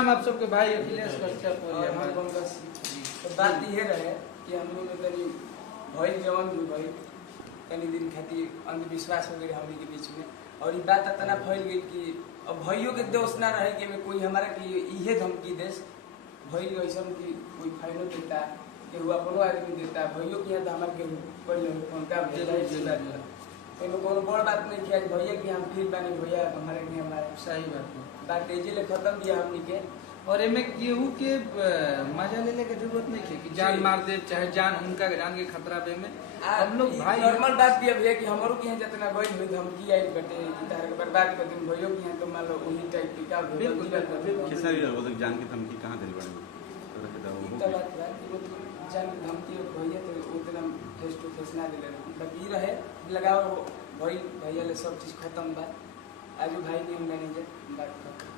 नाम आप सबके भाई अखिलेश कश्यप तो बात ये रहे कि हम लोग तनी भई जवन भी भई तनी दिन खातिर अंधविश्वास हो गए हमनी के बीच में और ये बात इतना फैल गई कि अब भइयों के दोष ना रहे कि में कोई हमारा कि इहे धमकी देश भई ऐसा कि कोई फाइनो देता कि हुआ अपनो आदमी देता भइयों के यहाँ तो हमारे के पहले उनका भेजा कोनो बड़ बात नहीं किया भैया कि हम फिर बानी भैया हमारे के हमारे सही बात तेजी ले खत्म किया हमनी के और एमे केहू के मजा लेने की जरूरत नहीं है कि जान मार दे चाहे जान उनका जान के खतरा बे में हम लोग भाई नॉर्मल बात भी है कि हमरो के यहाँ जितना गई हुई धमकी आई बटे तार के बर्बाद कर दिन भइयो के यहाँ तो मान लो वही टाइप की का बिल्कुल कैसा भी हो जान की धमकी कहां देली बड़ी तो बात है जान की धमकी भैया तो उतना फेस टू फेस ना दिले बाकी रहे लगाओ भाई भैया ले सब चीज खत्म बा आज भाई ने हम मैनेजर बात कर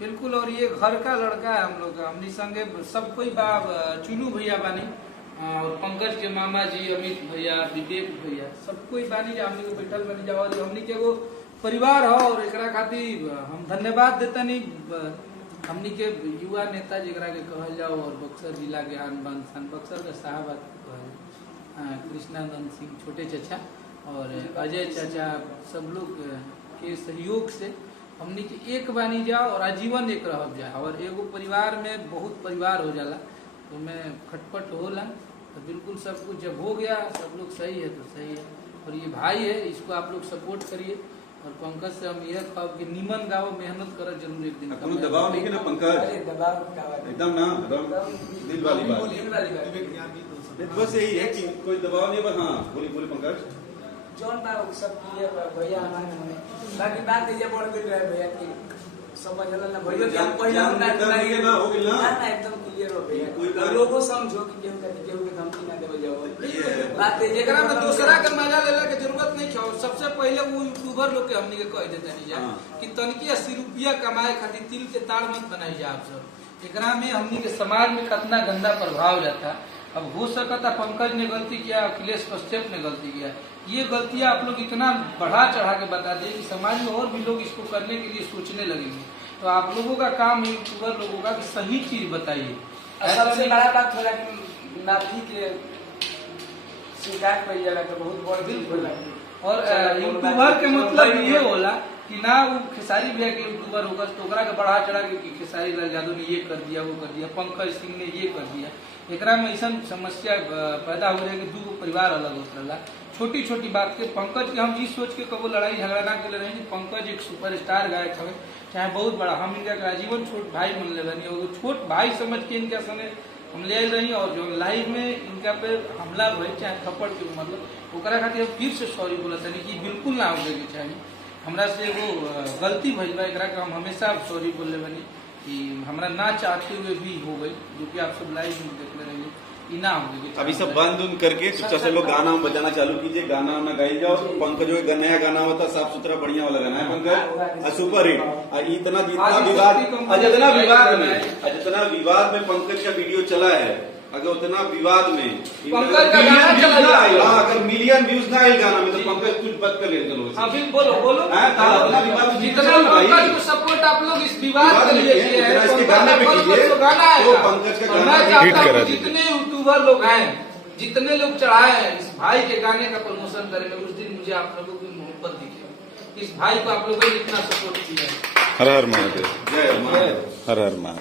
बिल्कुल। और ये घर का लड़का है हम लोग का हमनी संगे सब कोई बाप चुनू भैया बानी और पंकज के मामा जी अमित भैया विवेक भैया सब कोई बानी जा हमनी को बैठल बनी जाओ हमनी के एगो परिवार हो और एकरा खातिर हम धन्यवाद देता नहीं हमनी के युवा नेता जरा के कहल जाओ और बक्सर जिला के आन बान शान बक्सर के साहब कृष्णानंद सिंह छोटे चाचा और अजय चाचा सब लोग के सहयोग से हमनी के एक बानी जाओ और आजीवन एक रह जाए और एगो परिवार में बहुत परिवार हो जाला तो मैं खटपट होला तो बिल्कुल सब कुछ जब हो गया सब लोग सही है तो सही है और ये भाई है इसको आप लोग सपोर्ट करिए और पंकज से हम यह कहब कि नीमन गाओ मेहनत करो जरूर एक दिन कोनो दबाव नहीं है ना पंकज दबाव का एकदम ना दिल वाली बात बस यही है कि कोई दबाव नहीं बस हाँ बोली पंकज जौन बा सब क्लियर बा भैया हमारे बाकी बात ये बढ़ गई रहे भैया की समझल ना भैया कि हम पहले ना हो गेल ना एकदम क्लियर हो भैया लोगों समझो कि केहू के धमकी ना देवे जाओ बात ये एकरा में दूसरा के मजा लेला के जरूरत नहीं है। सबसे पहले वो यूट्यूबर लोग के हमनी के कह देते नहीं जा कि तनकी 80 रुपया कमाए खातिर तिल के ताड़ मत बनाई जा आप सब एकरा में हमनी के समाज में कितना गंदा प्रभाव जाता। अब हो सकता पंकज ने गलती किया अखिलेश कश्यप ने गलती किया ये गलतियां आप लोग इतना बढ़ा चढ़ा के बता दें कि समाज में और भी लोग इसको करने के लिए सोचने लगेंगे तो आप लोगों का काम यूट्यूबर लोगों का कि सही चीज बताइए। सबसे बड़ा बात होला कि नाथी के शिकायत पर जाला तो बहुत बड़ दिल होला और यूट्यूबर के मतलब ये होला कि ना वो खेसारी भैया के यूट्यूबर होगा तो ओकरा के बढ़ा चढ़ा के खेसारी लाल यादव ने ये कर दिया वो कर दिया पंकज सिंह ने ये कर दिया एकरा में ऐसा समस्या पैदा हो रही है कि दो परिवार अलग होता रहा छोटी छोटी बात के पंकज के हम ये सोच के कबो लड़ाई झगड़ा ना कर रहे पंकज एक सुपरस्टार गायक है चाहे बहुत बड़ा हम इनका आजीवन छोट भाई मन ले बनी और छोट भाई समझ के इनका संगे हम ले रही और जो लाइव में इनका पे हमला हुए चाहे थप्पड़ के मतलब ओकरा खातिर फिर से सॉरी बोला था कि बिल्कुल ना हो के चाहिए हमरा से वो गलती भइल बा एकरा के हम हमेशा सॉरी बोल ले बनी कि हमरा ना चाहते हुए भी हो गई जो कि आप सब लाइव में देख रहे हैं इना हो गई। अभी सब बंद उन करके चुपचाप से लोग गाना बजाना चालू कीजिए गाना वाना गाई जाओ पंकज जो नया गाना होता साफ सुथरा बढ़िया वाला गाना है पंकज सुपर हिट इतना जितना विवाद में पंकज का वीडियो चला है अगर उतना विवाद में अगर मिलियन व्यूज ना आए गाना में तो पंकज कुछ बच कर ले अभी बोलो जितना सपोर्ट आप लोग इस विवाद के लिए पंकज का गाना जितने यूट्यूबर लोग हैं जितने लोग चढ़ाए हैं इस भाई के गाने का प्रमोशन करेंगे उस दिन मुझे आप लोगों की मोहब्बत दिखेगी इस भाई को आप लोगों ने इतना सपोर्ट किया। हर हर महादेव जय हर हर महादेव।